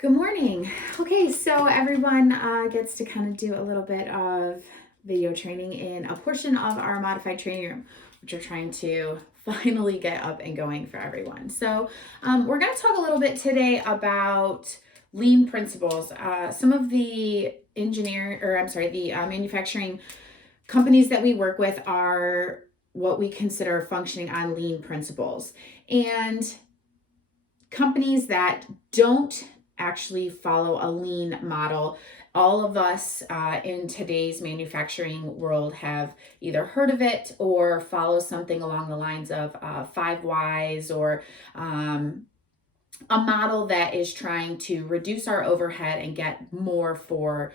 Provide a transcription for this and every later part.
Good morning. Okay, so everyone gets to kind of do a little bit of video training in a portion of our modified training room, which we're trying to finally get up and going for everyone. So we're going to talk a little bit today about lean principles. Some of the manufacturing companies that we work with are what we consider functioning on lean principles. And companies that don't actually follow a lean model, all of us in today's manufacturing world have either heard of it or follow something along the lines of 5 Ys or a model that is trying to reduce our overhead and get more for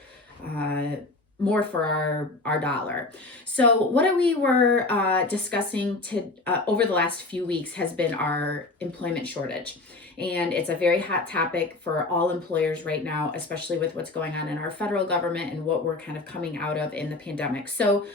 our dollar. So what we were discussing over the last few weeks has been our employment shortage. And it's a very hot topic for all employers right now, especially with what's going on in our federal government and what we're kind of coming out of in the pandemic. So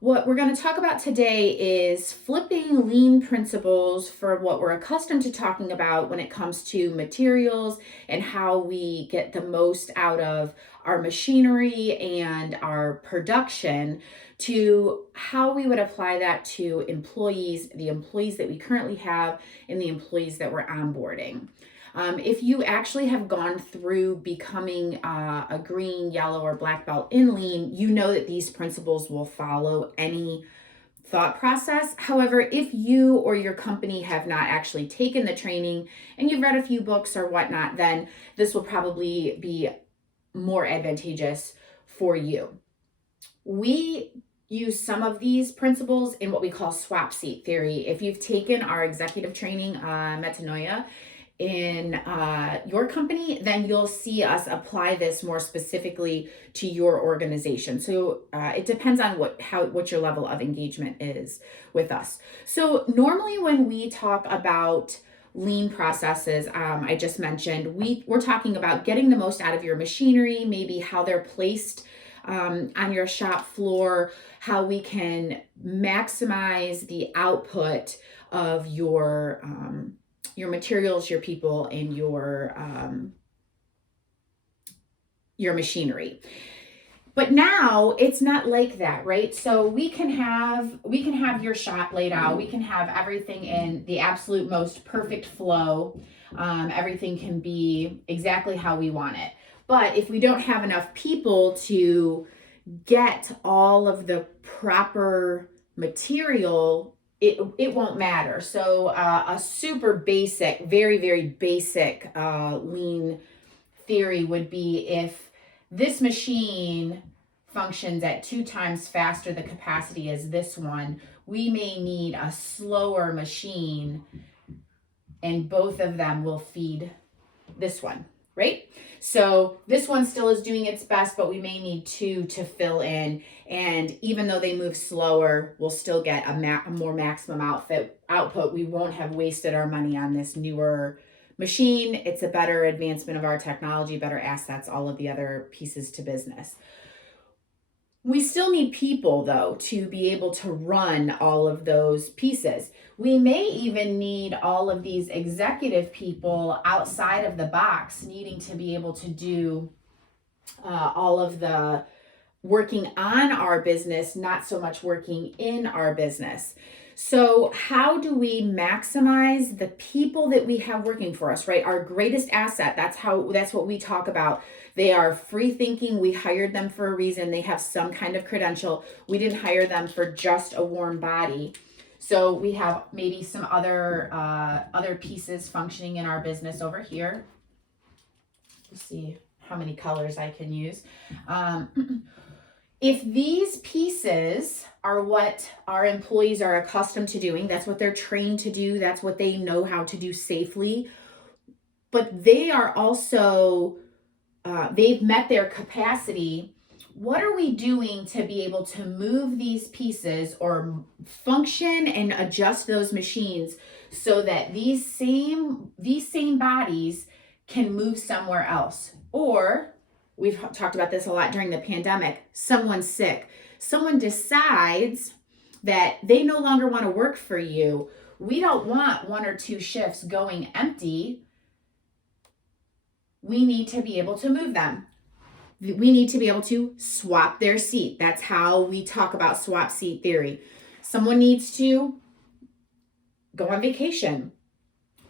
what we're going to talk about today is flipping lean principles for what we're accustomed to talking about when it comes to materials and how we get the most out of our machinery and our production, to how we would apply that to employees, the employees that we currently have and the employees that we're onboarding. If you actually have gone through becoming a green, yellow, or black belt in lean, you know that these principles will follow any thought process. However, if you or your company have not actually taken the training and you've read a few books or whatnot, then this will probably be more advantageous for you. We use some of these principles in what we call swap seat theory. If you've taken our executive training, metanoia, in your company, then you'll see us apply this more specifically to your organization. So it depends on what your level of engagement is with us. So normally when we talk about lean processes, I just mentioned, we're talking about getting the most out of your machinery, maybe how they're placed on your shop floor, how we can maximize the output of your materials, your people, and your machinery. But now it's not like that, right? So we can have your shop laid out. We can have everything in the absolute most perfect flow. Everything can be exactly how we want it. But if we don't have enough people to get all of the proper material, it won't matter. So a super basic, very, very basic lean theory would be, if this machine functions at 2 times faster the capacity as this one, we may need a slower machine, and both of them will feed this one, right? So this one still is doing its best, but we may need 2 to fill in. And even though they move slower, we'll still get a more maximum output. We won't have wasted our money on this newer machine. It's a better advancement of our technology, better assets, all of the other pieces to business. We still need people, though, to be able to run all of those pieces. We may even need all of these executive people outside of the box, needing to be able to do all of the working on our business, not so much working in our business. So how do we maximize the people that we have working for us, right? Our greatest asset, that's what we talk about. They are free thinking. We hired them for a reason. They have some kind of credential. We didn't hire them for just a warm body. So we have maybe some other pieces functioning in our business over here. Let's see how many colors I can use. If these pieces are what our employees are accustomed to doing, that's what they're trained to do, that's what they know how to do safely, but they are also, they've met their capacity, what are we doing to be able to move these pieces or function and adjust those machines so that these same bodies can move somewhere else? Or we've talked about this a lot during the pandemic. Someone's sick. Someone decides that they no longer want to work for you. We don't want 1 or 2 shifts going empty. we need to be able to move them. We need to be able to swap their seat. That's how we talk about swap seat theory. Someone needs to go on vacation.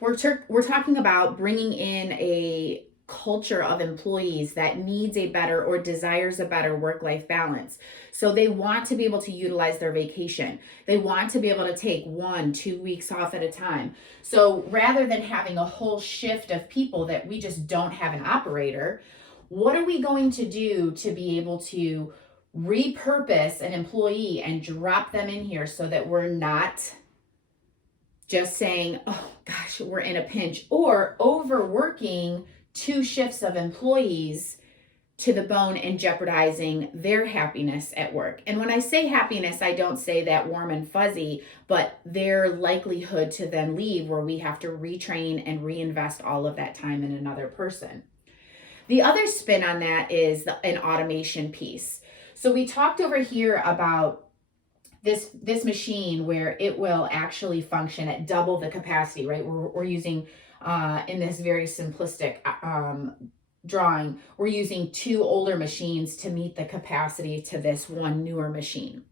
We're talking about bringing in a culture of employees that needs a better or desires a better work-life balance. So they want to be able to utilize their vacation. They want to be able to take 1-2 weeks off at a time. So rather than having a whole shift of people that we just don't have an operator, what are we going to do to be able to repurpose an employee and drop them in here so that we're not just saying, oh gosh, we're in a pinch, or overworking 2 shifts of employees to the bone and jeopardizing their happiness at work. And when I say happiness, I don't say that warm and fuzzy, but their likelihood to then leave, where we have to retrain and reinvest all of that time in another person. The other spin on that is an automation piece. So we talked over here about this machine where it will actually function at double the capacity, right? We're using, in this very simplistic drawing, we're using 2 older machines to meet the capacity to this one newer machine.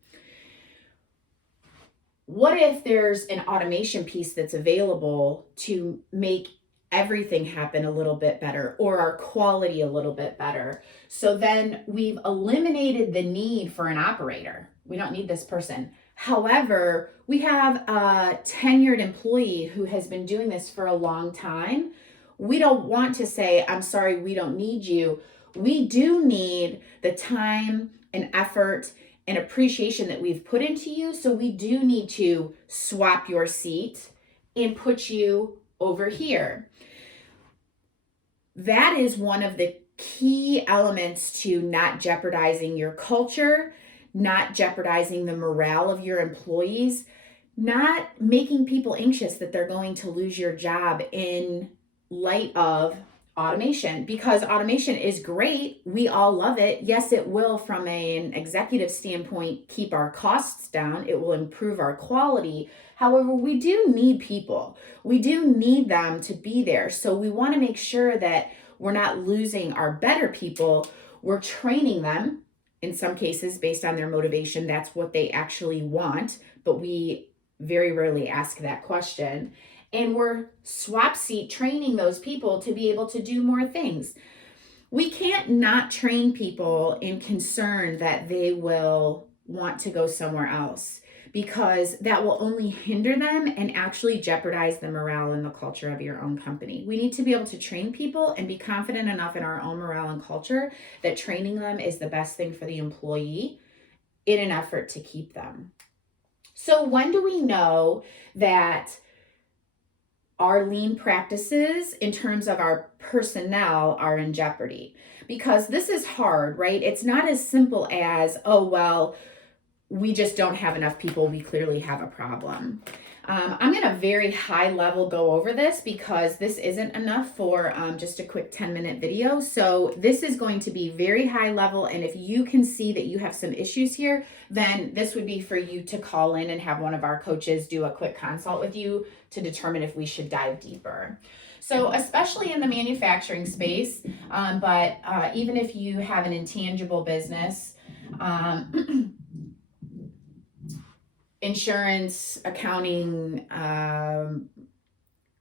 What if there's an automation piece that's available to make everything happen a little bit better, or our quality a little bit better? So then we've eliminated the need for an operator. We don't need this person. However, we have a tenured employee who has been doing this for a long time. We don't want to say, I'm sorry, we don't need you. We do need the time and effort and appreciation that we've put into you. So we do need to swap your seat and put you over here. That is one of the key elements to not jeopardizing your culture, not jeopardizing the morale of your employees, not making people anxious that they're going to lose your job in light of automation. Because automation is great. We all love it. Yes, it will, from an executive standpoint, keep our costs down. It will improve our quality. However, we do need people. We do need them to be there. So we want to make sure that we're not losing our better people. We're training them, in some cases, based on their motivation. That's what they actually want. But we very rarely ask that question. And we're swap seat training those people to be able to do more things. We can't not train people in concern that they will want to go somewhere else, because that will only hinder them and actually jeopardize the morale and the culture of your own company. We need to be able to train people and be confident enough in our own morale and culture that training them is the best thing for the employee in an effort to keep them. So when do we know that our lean practices in terms of our personnel are in jeopardy? Because this is hard, right? It's not as simple as, oh, well, we just don't have enough people. We clearly have a problem. I'm going to very high level go over this because this isn't enough for just a quick 10-minute video. So this is going to be very high level. And if you can see that you have some issues here, then this would be for you to call in and have one of our coaches do a quick consult with you to determine if we should dive deeper. So especially in the manufacturing space, but even if you have an intangible business, insurance, accounting,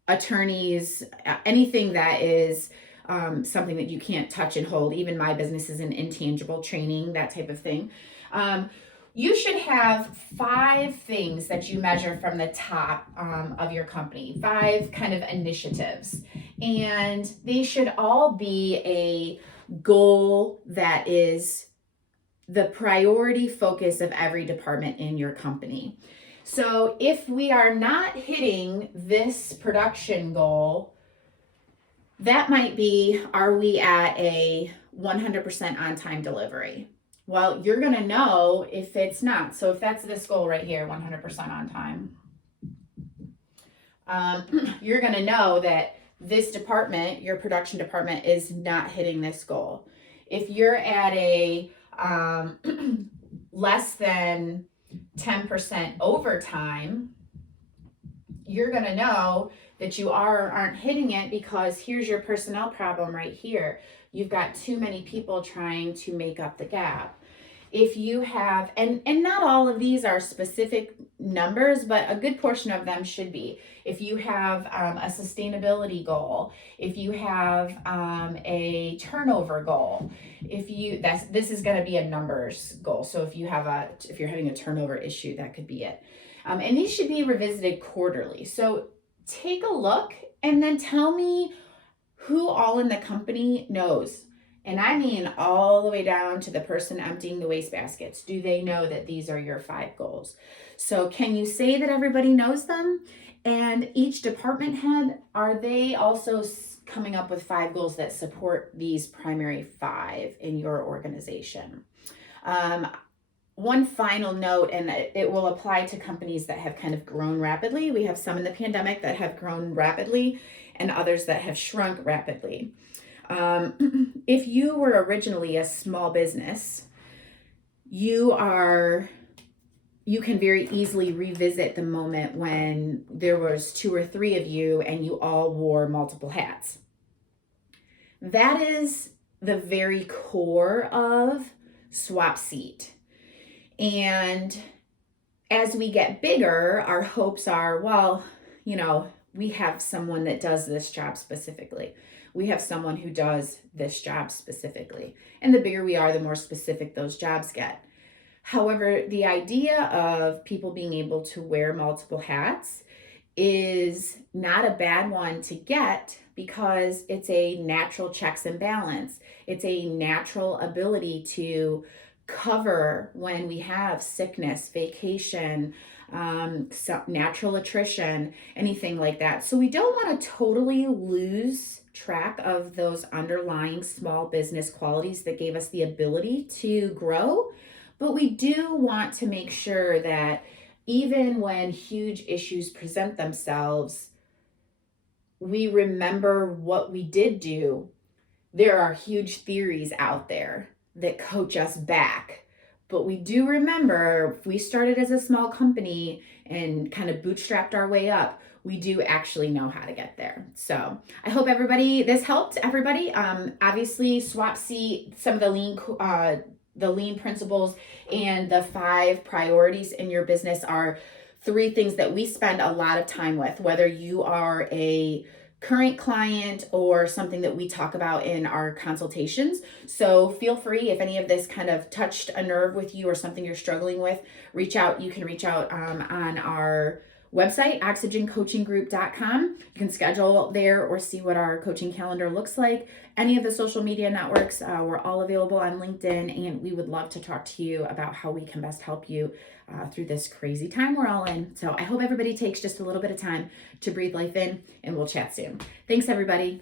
attorneys, anything that is something that you can't touch and hold. Even my business is an intangible training, that type of thing. You should have 5 things that you measure from the top of your company, 5 kind of initiatives. And they should all be a goal that is the priority focus of every department in your company. So if we are not hitting this production goal, that might be, are we at a 100% on-time delivery? Well, you're going to know if it's not. So if that's this goal right here, 100% on time, you're going to know that this department, your production department, is not hitting this goal. If you're at a less than 10% overtime, you're going to know that you aren't hitting it because here's your personnel problem right here. You've got too many people trying to make up the gap. If you have, and not all of these are specific numbers, but a good portion of them should be. If you have a sustainability goal, if you have a turnover goal, this is going to be a numbers goal. So if you're having a turnover issue, that could be it. And these should be revisited quarterly. So take a look and then tell me who all in the company knows. And I mean all the way down to the person emptying the waste baskets. Do they know that these are your 5 goals? So can you say that everybody knows them? And each department head, are they also coming up with 5 goals that support these primary 5 in your organization? One final note, and it will apply to companies that have kind of grown rapidly. We have some in the pandemic that have grown rapidly and others that have shrunk rapidly. If you were originally a small business, you can very easily revisit the moment when there was 2 or 3 of you and you all wore multiple hats. That is the very core of swap seat. And as we get bigger, our hopes are, well, we have someone that does this job specifically. We have someone who does this job specifically. And the bigger we are, the more specific those jobs get. However, the idea of people being able to wear multiple hats is not a bad one to get because it's a natural checks and balance. It's a natural ability to cover when we have sickness, vacation, natural attrition, anything like that. So we don't want to totally lose track of those underlying small business qualities that gave us the ability to grow. But we do want to make sure that even when huge issues present themselves, we remember what we did do. There are huge theories out there that coach us back. But we do remember if we started as a small company and kind of bootstrapped our way up, we do actually know how to get there. So I hope this helped everybody. Obviously, swap seat, some of the lean principles and the 5 priorities in your business are 3 things that we spend a lot of time with, whether you are a current client or something that we talk about in our consultations. So feel free, if any of this kind of touched a nerve with you or something you're struggling with, reach out. You can reach out on our website, OxygenCoachingGroup.com. You can schedule there or see what our coaching calendar looks like. Any of the social media networks, we're all available on LinkedIn, and we would love to talk to you about how we can best help you through this crazy time we're all in. So I hope everybody takes just a little bit of time to breathe life in, and we'll chat soon. Thanks, everybody.